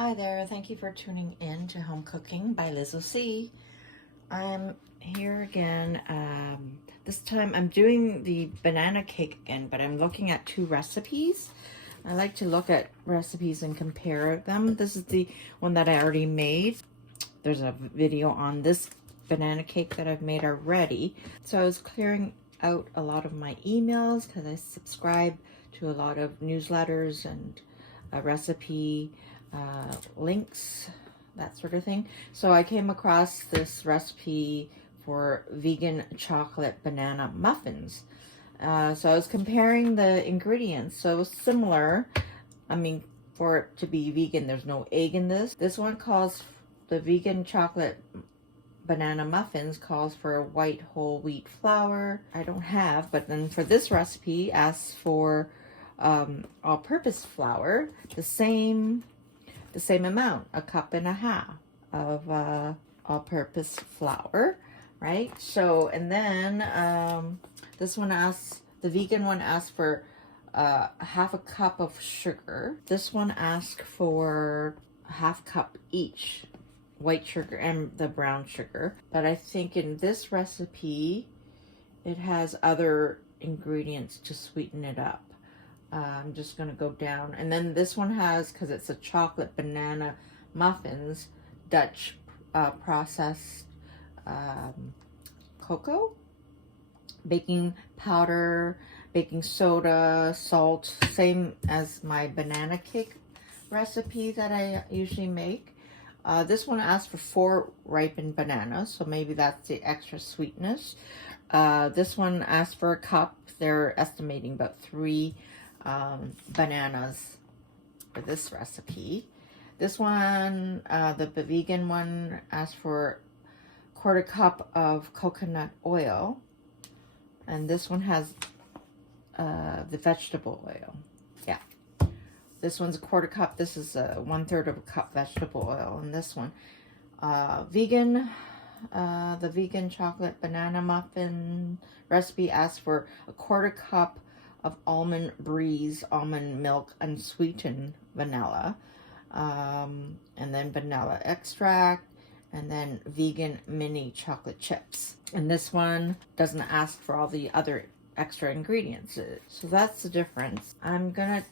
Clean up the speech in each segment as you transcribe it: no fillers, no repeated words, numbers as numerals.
Hi there, thank you for tuning in to Home Cooking by Lizzo C. I'm here again. This time I'm doing the banana cake again, but I'm looking at two recipes. I like to look at recipes and compare them. This is the one that I already made. There's a video on this banana cake that I've made already. So I was clearing out a lot of my emails because I subscribe to a lot of newsletters and a recipe links, that sort of thing. So I came across this recipe for vegan chocolate banana muffins. So I was comparing the ingredients. So it was similar. I mean, for it to be vegan, there's no egg in this. This one calls, the vegan chocolate banana muffins calls for white whole wheat flour. I don't have, but then for this recipe asks for all-purpose flour, the same amount, 1.5 cups of all-purpose flour, right? So, and then this one asks, the vegan one asks for 1/2 cup of sugar. This one asks for 1/2 cup each, white sugar and the brown sugar. But I think in this recipe, it has other ingredients to sweeten it up. I'm just going to go down. And then this one has, because it's a chocolate banana muffins, Dutch processed cocoa, baking powder, baking soda, salt, same as my banana cake recipe that I usually make. This one asks for 4 ripened bananas, so maybe that's the extra sweetness. This one asks for 1 cup. They're estimating about 3 bananas for this recipe. This one, the vegan one, asks for 1/4 cup of coconut oil, and this one has the vegetable oil. Yeah, this one's 1/4 cup. This is 1/3 of a cup vegetable oil, and this one, vegan. The vegan chocolate banana muffin recipe asks for 1/4 cup of almond breeze, almond milk, unsweetened vanilla, and then vanilla extract, and then vegan mini chocolate chips. And this one doesn't ask for all the other extra ingredients. So that's the difference. I'm gonna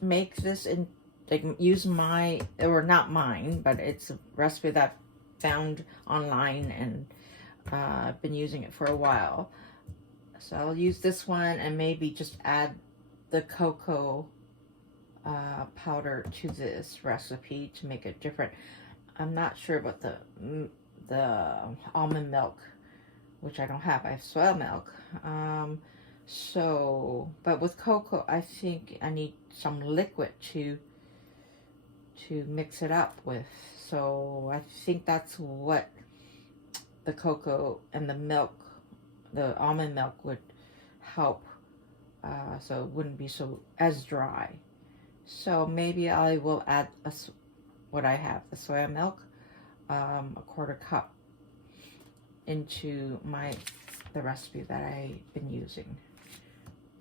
make this in, like, use my, or not mine, but it's a recipe that I found online, and I've been using it for a while. So I'll use this one and maybe just add the cocoa powder to this recipe to make it different. I'm not sure about the almond milk, which I don't have. I have soy milk. But with cocoa, I think I need some liquid to mix it up with. So I think that's what the cocoa and the milk, the almond milk, would help, so it wouldn't be as dry. So maybe I will add what I have, the soy milk, 1/4 cup into the recipe that I've been using.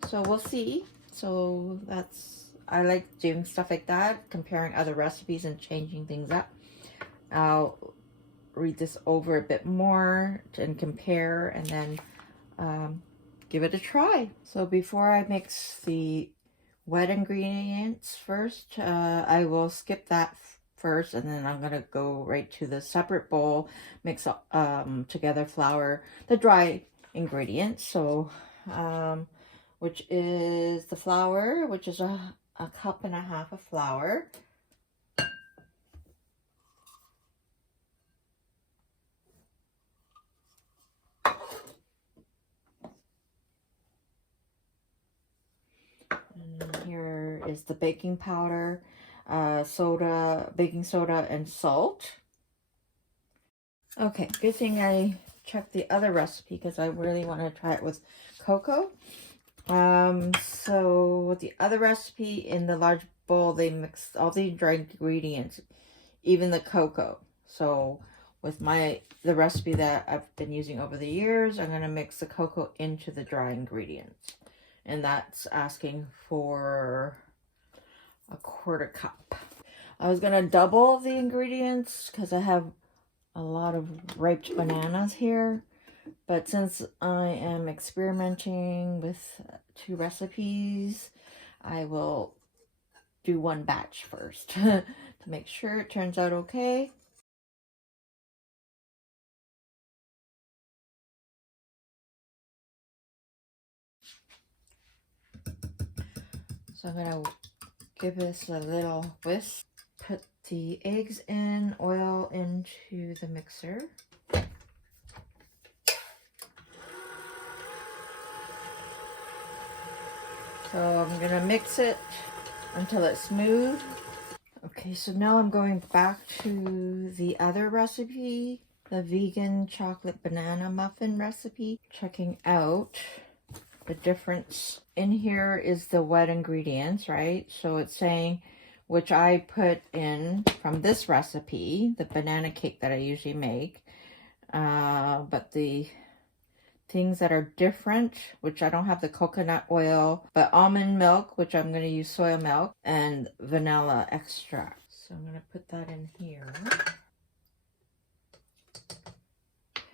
So we'll see. So I like doing stuff like that, comparing other recipes and changing things up. I'll read this over a bit more and compare, and then give it a try. So before I mix the wet ingredients first, I will skip that first, and then I'm going to go right to the separate bowl, mix together the dry ingredients. So which is the flour, which is 1.5 cups of flour. And here is the baking powder, baking soda, and salt. Okay, good thing I checked the other recipe because I really want to try it with cocoa. So with the other recipe, in the large bowl, they mixed all the dry ingredients, even the cocoa. So with the recipe that I've been using over the years, I'm going to mix the cocoa into the dry ingredients. And that's asking for 1/4 cup. I was gonna double the ingredients because I have a lot of ripe bananas here. But since I am experimenting with 2 recipes, I will do 1 batch first to make sure it turns out okay. So I'm gonna give this a little whisk. Put the eggs in, oil into the mixer. So I'm gonna mix it until it's smooth. Okay, so now I'm going back to the other recipe, the vegan chocolate banana muffin recipe. Checking out the difference. In here is the wet ingredients, right? So it's saying, which I put in from this recipe, the banana cake that I usually make. But the things that are different, which I don't have the coconut oil, but almond milk, which I'm going to use soy milk, and vanilla extract. So I'm going to put that in here.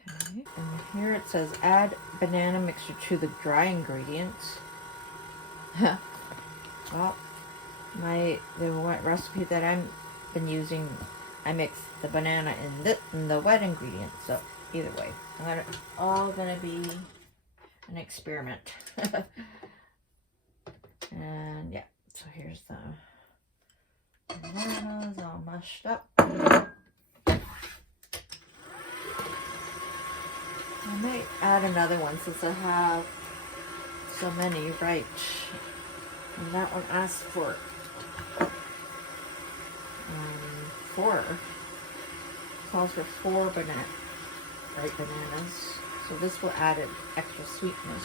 Okay. And here it says add banana mixture to the dry ingredients. Well, the recipe that I've been using, I mix the banana in the wet ingredients. So either way, all gonna be an experiment. And yeah, so here's the bananas all mushed up. I might add another one since I have so many right. And that one asked for 4. Calls for 4 ripe bananas. So this will add an extra sweetness.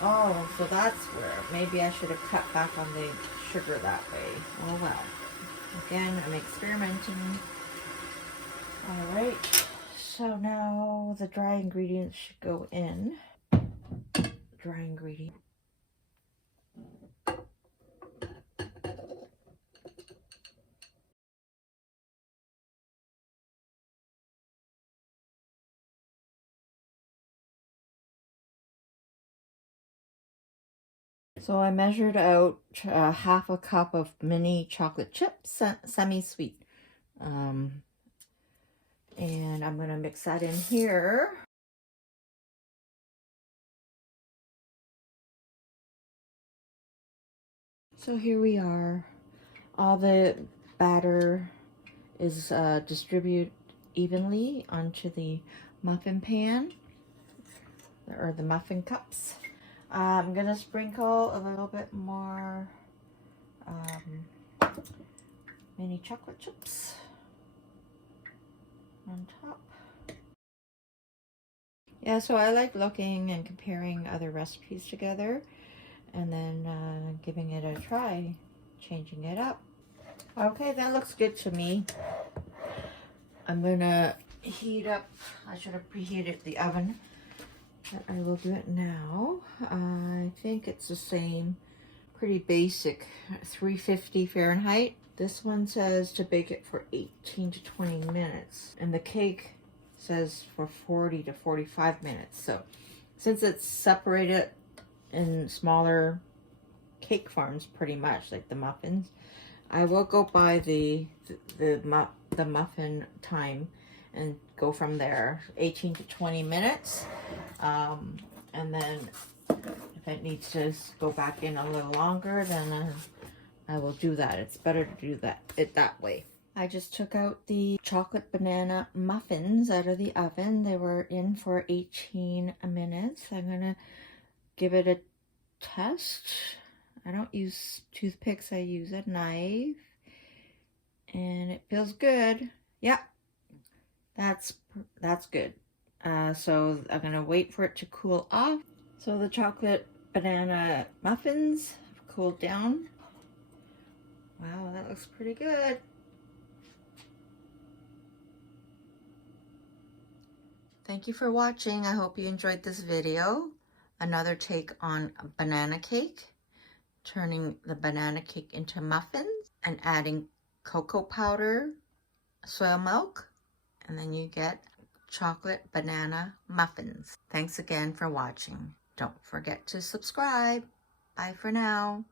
Oh, so that's where maybe I should have cut back on the sugar that way. Oh well. Again, I'm experimenting. Alright, so now the dry ingredients should go in. Dry ingredient. So I measured out 1/2 cup of mini chocolate chips, semi-sweet. And I'm going to mix that in here. So here we are. All the batter is distributed evenly onto the muffin pan, or the muffin cups. I'm going to sprinkle a little bit more mini chocolate chips on top. Yeah, so I like looking and comparing other recipes together and then giving it a try, changing it up. Okay, that looks good to me. I'm gonna heat up, I should have preheated the oven, but I will do it now. I think it's the same, pretty basic, 350 Fahrenheit. This one says to bake it for 18 to 20 minutes, and the cake says for 40 to 45 minutes. So since it's separated in smaller cake forms, pretty much like the muffins, I will go by the muffin time and go from there, 18 to 20 minutes. And then if it needs to go back in a little longer, then I will do that. It's better to do it that way. I just took out the chocolate banana muffins out of the oven. They were in for 18 minutes. I'm gonna give it a test. I don't use toothpicks, I use a knife. And it feels good. Yeah, that's good. So I'm gonna wait for it to cool off. So the chocolate banana muffins have cooled down. Wow, that looks pretty good. Thank you for watching. I hope you enjoyed this video. Another take on a banana cake, turning the banana cake into muffins and adding cocoa powder, soy milk, and then you get chocolate banana muffins. Thanks again for watching. Don't forget to subscribe. Bye for now.